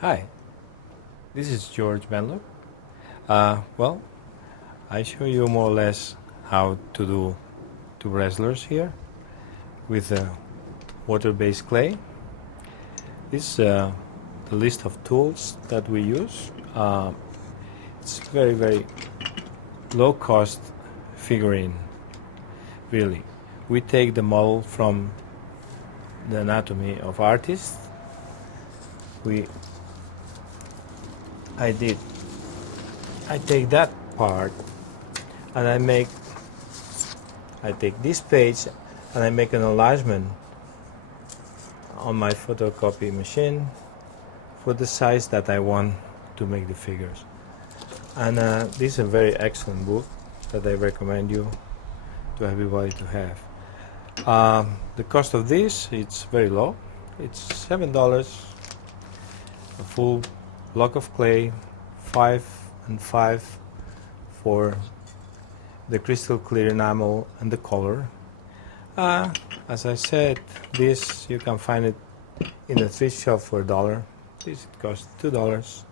Hi, this is George Bandler. Well, I show you more or less how to do two wrestlers here with water-based clay. This is the list of tools that we use. It's very low-cost figurine, really. We take the model from the anatomy of artists. I take that part and I take this page and I make an enlargement on my photocopy machine for the size that I want to make the figures. And this is a very excellent book that I recommend you to everybody to have. The cost of this, it's very low. It's $7, a full block of clay, 5 and 5 for the crystal clear enamel and the color. As I said, this you can find it in a thrift shop for $1. This it costs $2.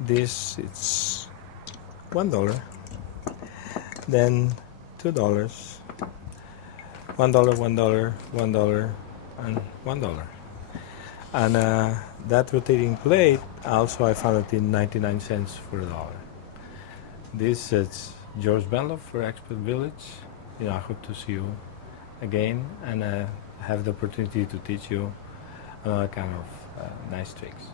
This it's $1. Then $2. $1, $1, $1, and $1. And that rotating plate also I found it in 99 cents for $1. This is George Bandler for Expert Village. I hope to see you again and have the opportunity to teach you another kind of nice tricks.